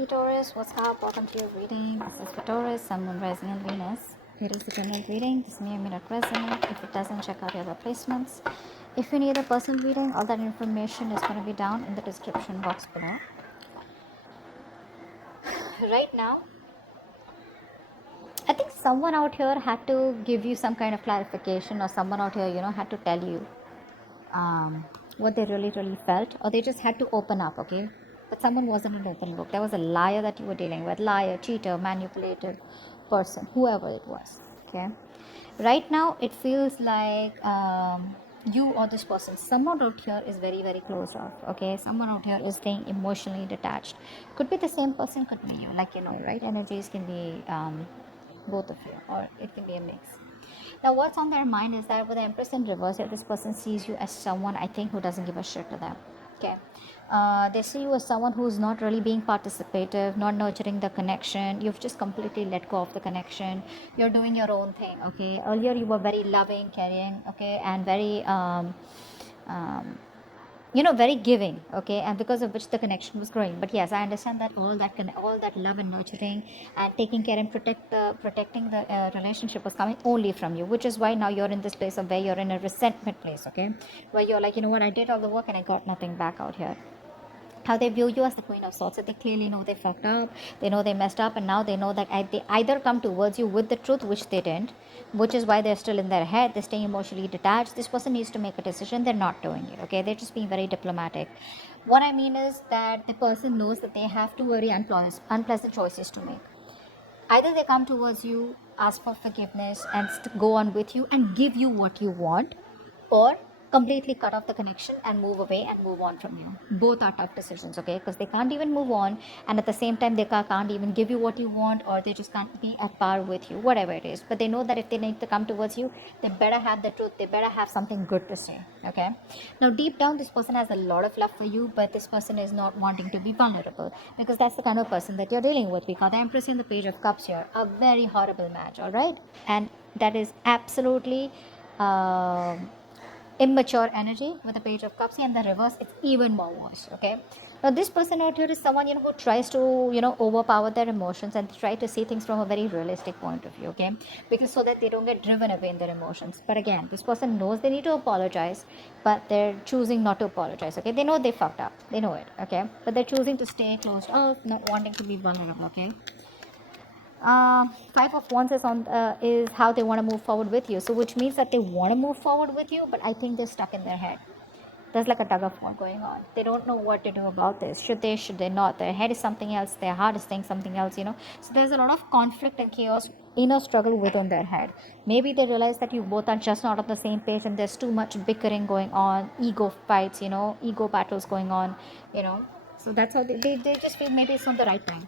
Hey Taurus, what's up? Welcome to your reading. This is for Taurus, Sun, Moon, Rising, and Venus. It is a general reading. This may or may not resonate. If it doesn't, check out your other placements. If you need a personal reading, all that information is going to be down in the description box below. Right now, I think someone out here had to give you some kind of clarification, or someone out here, had to tell you what they really felt, or they just had to open up, okay? But someone wasn't an open book. There was a liar that you were dealing with, liar, cheater, manipulative person, whoever it was, okay? Right now it feels like you or this person, someone out here is very closed off, okay? Someone out here is staying emotionally detached. Could be the same person, could be you, like, right? Energies can be both of you, or it can be a mix. Now, what's on their mind is that with the Empress in reverse, here, this person sees you as someone, I think, who doesn't give a shit to them. Okay. They see you as someone who's not really being participative, not nurturing the connection. You've just completely let go of the connection. You're doing your own thing. Okay. Earlier, you were very loving, caring, okay, and very um, very giving, okay, and because of which the connection was growing. But yes, I understand that all that love and nurturing and taking care and protecting the relationship was coming only from you, which is why now you're in this place of where you're in a resentment place, okay, where you're like, what, I did all the work and I got nothing back out here. How they view you as the Queen of Swords. So they clearly know they fucked up, they know they messed up, and now they know that they either come towards you with the truth, which they didn't, which is why they're still in their head, they're staying emotionally detached. This person needs to make a decision, they're not doing it, okay? They're just being very diplomatic. What I mean is that the person knows that they have two very unpleasant choices to make. Either they come towards you, ask for forgiveness, and go on with you and give you what you want, or completely cut off the connection and move away and move on from you. Both are tough decisions, okay? Because they can't even move on, and at the same time, they can't even give you what you want, or they just can't be at par with you, whatever it is. But they know that if they need to come towards you, they better have the truth, they better have something good to say, okay? Now, deep down, this person has a lot of love for you, but this person is not wanting to be vulnerable, because that's the kind of person that you're dealing with. We got the Empress in the Page of Cups here, a very horrible match, all right? And that is absolutely immature energy with the Page of Cups, and the reverse, it's even more worse, okay? Now, this person out here is someone, who tries to, overpower their emotions and try to see things from a very realistic point of view, okay? Because so that they don't get driven away in their emotions. But again, this person knows they need to apologize, but they're choosing not to apologize, okay? They know they fucked up, they know it, okay? But they're choosing to stay closed off, not wanting to be vulnerable, okay? Five of Wands is how they want to move forward with you. So which means that they want to move forward with you, but I think they're stuck in their head. There's like a tug of war going on. They don't know what to do about this. Should they not? Their head is something else, their heart is saying something else. So there's a lot of conflict and chaos, inner struggle within their head. Maybe they realize that you both are just not on the same page, and there's too much bickering going on, ego fights, ego battles going on. So that's how they just feel maybe it's not the right time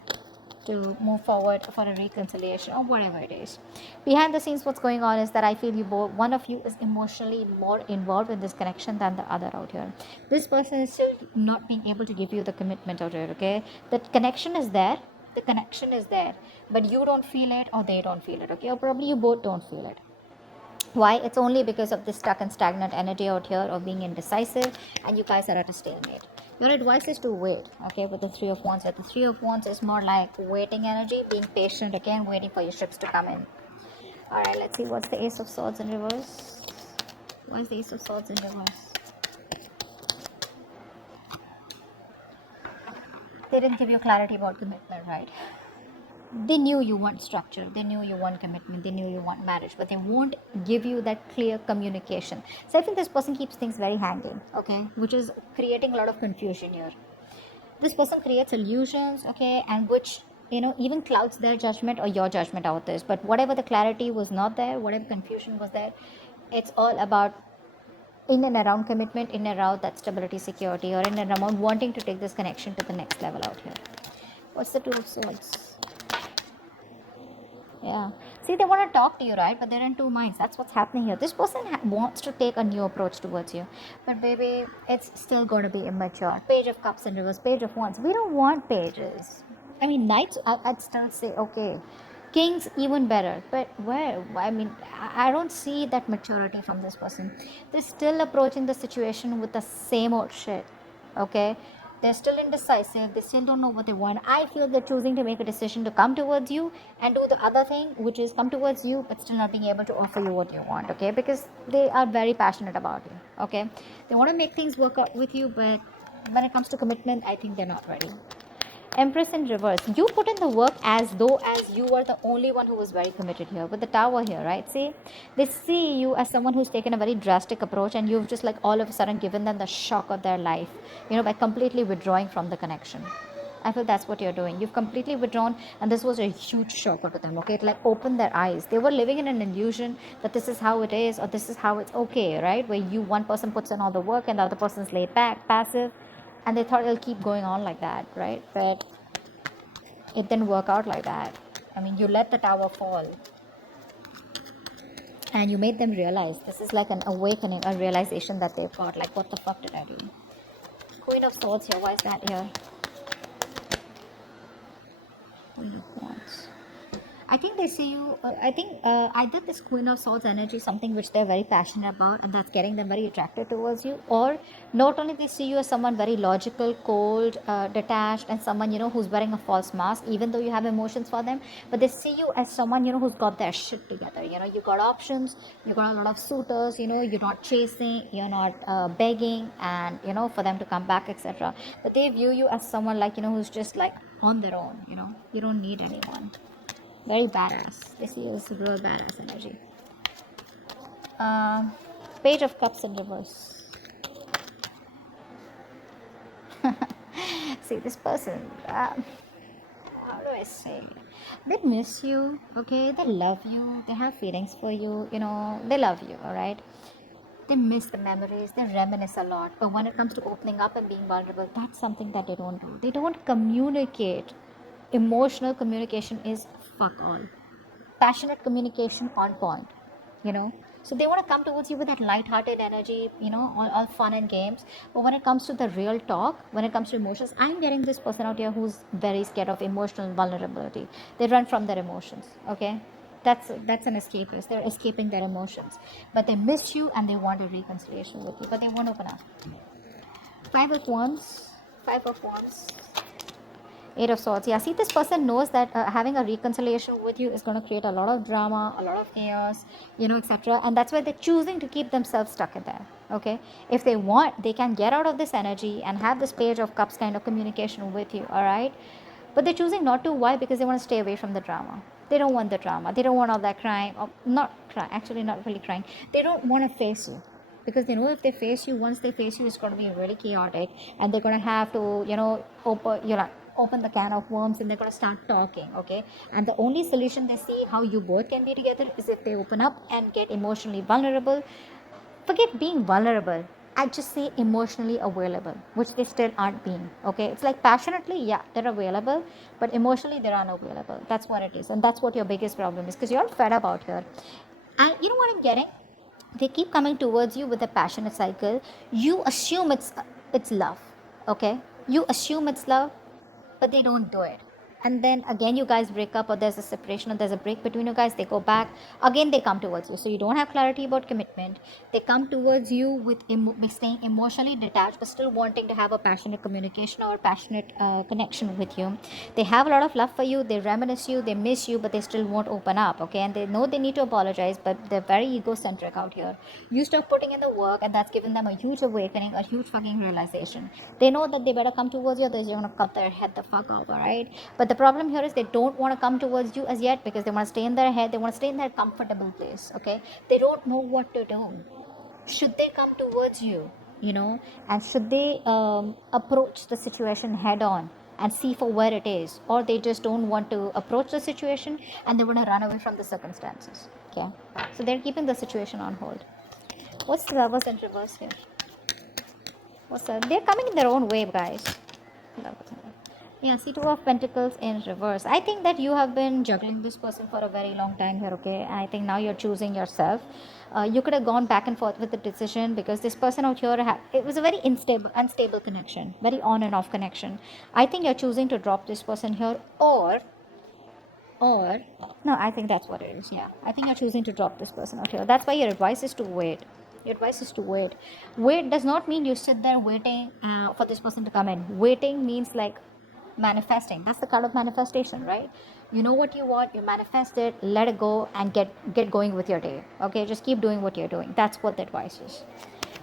to move forward for a reconciliation or whatever it is. Behind the scenes, what's going on is that I feel one of you is emotionally more involved in this connection than the other out here. This person is still not being able to give you the commitment out here, okay? The connection is there. The connection is there, but you don't feel it, or they don't feel it, okay? Or probably you both don't feel it. Why? It's only because of this stuck and stagnant energy out here of being indecisive, and you guys are at a stalemate. Your advice is to wait, okay, with the Three of Wands. The Three of Wands is more like waiting energy, being patient, again, waiting for your ships to come in. Alright, let's see what's the Ace of Swords in reverse. What's the Ace of Swords in reverse? They didn't give you clarity about commitment, right? They knew you want structure, they knew you want commitment, they knew you want marriage, but they won't give you that clear communication. So I think this person keeps things very hanging, okay, which is creating a lot of confusion here. This person creates illusions, okay, and which even clouds their judgment or your judgment out this. But whatever the clarity was not there, whatever confusion was there, it's all about in and around commitment, in and around that stability, security, or in and around wanting to take this connection to the next level out here. What's the Two of Swords? Yeah. See, they want to talk to you, right? But they're in two minds. That's what's happening here. This person wants to take a new approach towards you. But baby, it's still going to be immature. Page of Cups in reverse, Page of Wands. We don't want pages. I mean, Knights, I'd still say, okay. Kings, even better. But where? I mean, I don't see that maturity from this person. They're still approaching the situation with the same old shit. Okay? They're still indecisive. They still don't know what they want. I feel they're choosing to make a decision to come towards you and do the other thing, which is come towards you, but still not being able to offer you what you want, okay? Because they are very passionate about you, okay? They want to make things work out with you, but when it comes to commitment, I think they're not ready. Empress in reverse. You put in the work as though as you were the only one who was very committed here. With the tower here, right? See, they see you as someone who's taken a very drastic approach, and you've just like all of a sudden given them the shock of their life, by completely withdrawing from the connection. I feel that's what you're doing. You've completely withdrawn, and this was a huge shocker to them. Okay, it like opened their eyes. They were living in an illusion that this is how it is, or this is how it's okay, right? Where one person puts in all the work and the other person's laid back, passive, and they thought it'll keep going on like that, right? But it didn't work out like that. I mean, you let the tower fall, and you made them realize this is like an awakening, a realization that they've got. Like, what the fuck did I do? Queen of Swords here. Why is that here? Queen of Wands. I think they see you. I think either this Queen of Swords energy, something which they're very passionate about, and that's getting them very attracted towards you. Or not only they see you as someone very logical, cold, detached, and someone who's wearing a false mask, even though you have emotions for them. But they see you as someone who's got their shit together. You got options. You got a lot of suitors. You're not chasing. You're not begging, and for them to come back, etc. But they view you as someone like who's just like on their own. You don't need anyone. Very badass. This is real badass energy. Page of Cups in reverse. See, this person, how do I say? They miss you, okay? They love you. They have feelings for you. They love you, alright? They miss the memories. They reminisce a lot. But when it comes to opening up and being vulnerable, that's something that they don't do. They don't communicate. Emotional communication is fuck all. Passionate communication on point, So they want to come towards you with that light-hearted energy, all fun and games. But when it comes to the real talk, when it comes to emotions, I'm getting this person out here who's very scared of emotional vulnerability. They run from their emotions, okay? That's an escapist. They're escaping their emotions. But they miss you and they want a reconciliation with you, but they won't open up. Five of Wands. Eight of Swords. Yeah, see, this person knows that having a reconciliation with you is going to create a lot of drama, a lot of chaos, etc. And that's why they're choosing to keep themselves stuck in there. Okay, if they want, they can get out of this energy and have this Page of Cups kind of communication with you. All right, but they're choosing not to. Why? Because they want to stay away from the drama. They don't want the drama. They don't want all that crying. Or not crying. Actually, not really crying. They don't want to face you. Because they know if they face you, once they face you, it's going to be really chaotic, and they're going to have to, open the can of worms, and they're going to start talking, okay? And the only solution they see how you both can be together is if they open up and get emotionally vulnerable. Forget being vulnerable. I just say emotionally available, which they still aren't being, okay? It's like passionately, yeah, they're available, but emotionally they're unavailable. That's what it is, and that's what your biggest problem is, because you're fed up out here. And you know what I'm getting? They keep coming towards you with a passionate cycle. You assume it's love, okay? You assume it's love, but they don't do it. And then again you guys break up, or there's a separation, or there's a break between you guys. They go back again, they come towards you, so you don't have clarity about commitment. They come towards you with staying emotionally detached, but still wanting to have a passionate communication or passionate connection with you. They have a lot of love for you. They reminisce you, they miss you, but they still won't open up, okay? And they know they need to apologize, but they're very egocentric out here. You stop putting in the work, and that's given them a huge awakening, a huge fucking realization. They know that they better come towards you, otherwise you're gonna cut their head the fuck off, alright? But the problem here is they don't want to come towards you as yet, because they want to stay in their head. They want to stay in their comfortable place, okay? They don't know what to do. Should they come towards you, and should they approach the situation head on and see for where it is, or they just don't want to approach the situation and they want to run away from the circumstances, okay? So they're keeping the situation on hold. What's the Lovers in reverse here? What's that? They're coming in their own wave, guys. Yeah, see, Two of Pentacles in reverse. I think that you have been juggling this person for a very long time here, okay? I think now you're choosing yourself. You could have gone back and forth with the decision, because this person out here, it was a very unstable connection, very on and off connection. I think you're choosing to drop this person here, or no, I think that's what it is. Yeah, I think you're choosing to drop this person out here. That's why your advice is to wait. Your advice is to wait. Wait does not mean you sit there waiting for this person to come in. Waiting means like manifesting. That's the kind of manifestation, right? You know what you want, you manifest it, let it go, and get going with your day. Okay, just keep doing what you're doing. That's what the advice is.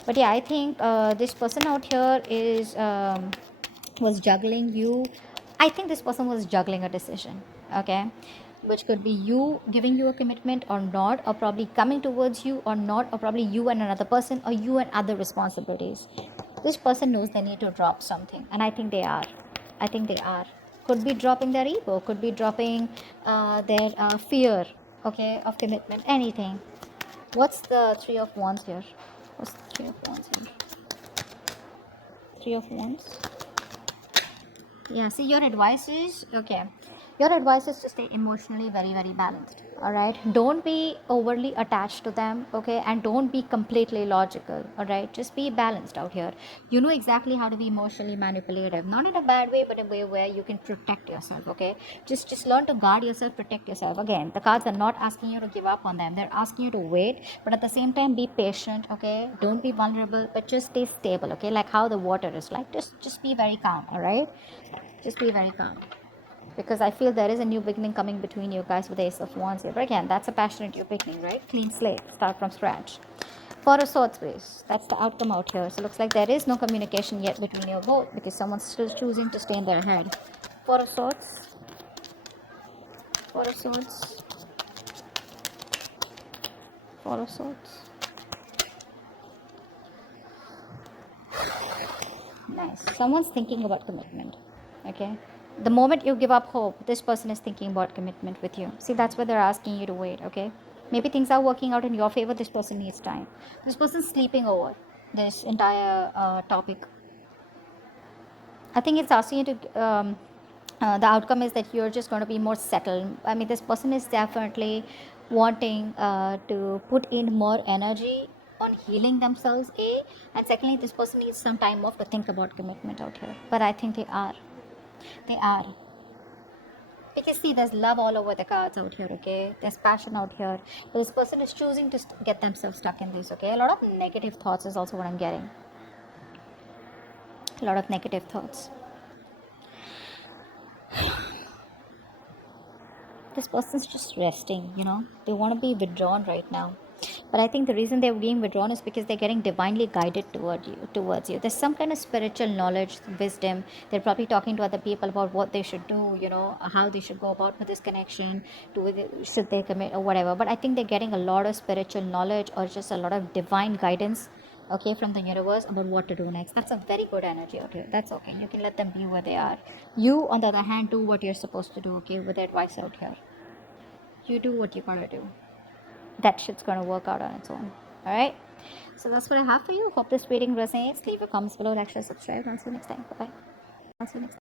But yeah, I think this person out here is was juggling you. I think this person was juggling a decision. Okay, which could be you giving you a commitment or not, or probably coming towards you or not, or probably you and another person, or you and other responsibilities. This person knows they need to drop something, and I think they are. I think they are. Could be dropping their ego, could be dropping their fear, okay, of commitment, anything. What's the Three of Wands here? What's the Three of Wands here? Three of Wands. Yeah, see, your advice is okay. Your advice is to stay emotionally very, very balanced. All right, don't be overly attached to them, okay, and don't be completely logical. All right, just be balanced out here. You know exactly how to be emotionally manipulative, not in a bad way, but a way where you can protect yourself. Okay, just learn to guard yourself, protect yourself. Again, the cards are not asking you to give up on them; they're asking you to wait, but at the same time, be patient. Okay, don't be vulnerable, but just stay stable. Okay, like how the water is like. Just be very calm. All right, just be very calm, because I feel there is a new beginning coming between you guys with the Ace of Wands here. But again, that's a passionate new beginning, right? Clean slate, start from scratch. Four of Swords, please. That's the outcome out here. So looks like there is no communication yet between you both, because someone's still choosing to stay in their head. Four of Swords. Four of Swords. Four of Swords. Nice. Someone's thinking about commitment. Okay. The moment you give up hope, this person is thinking about commitment with you. See, that's why they're asking you to wait. Okay. Maybe things are working out in your favor. This person needs time. This person's sleeping over this entire topic. I think it's asking you to. The outcome is that you're just going to be more settled. I mean, this person is definitely wanting to put in more energy on healing themselves, A, and secondly, this person needs some time off to think about commitment out here. But I think they are. They are. Because see, there's love all over the cards out here, okay? There's passion out here. But this person is choosing to get themselves stuck in this, okay? A lot of negative thoughts is also what I'm getting. A lot of negative thoughts. This person's just resting, you know? They want to be withdrawn right now. But I think the reason they're being withdrawn is because they're getting divinely guided towards you. There's some kind of spiritual knowledge, wisdom. They're probably talking to other people about what they should do, you know, how they should go about with this connection, should they commit or whatever. But I think they're getting a lot of spiritual knowledge or just a lot of divine guidance, okay, from the universe about what to do next. That's a very good energy out here. That's okay. You can let them be where they are. You, on the other hand, do what you're supposed to do, okay, with the advice out here. You do what you gotta do. That shit's gonna work out on its own. All right, so that's what I have for you. Hope this reading resonates. Leave your comments below, like, share, subscribe. I'll see you next time. Bye bye. I'll see you next time.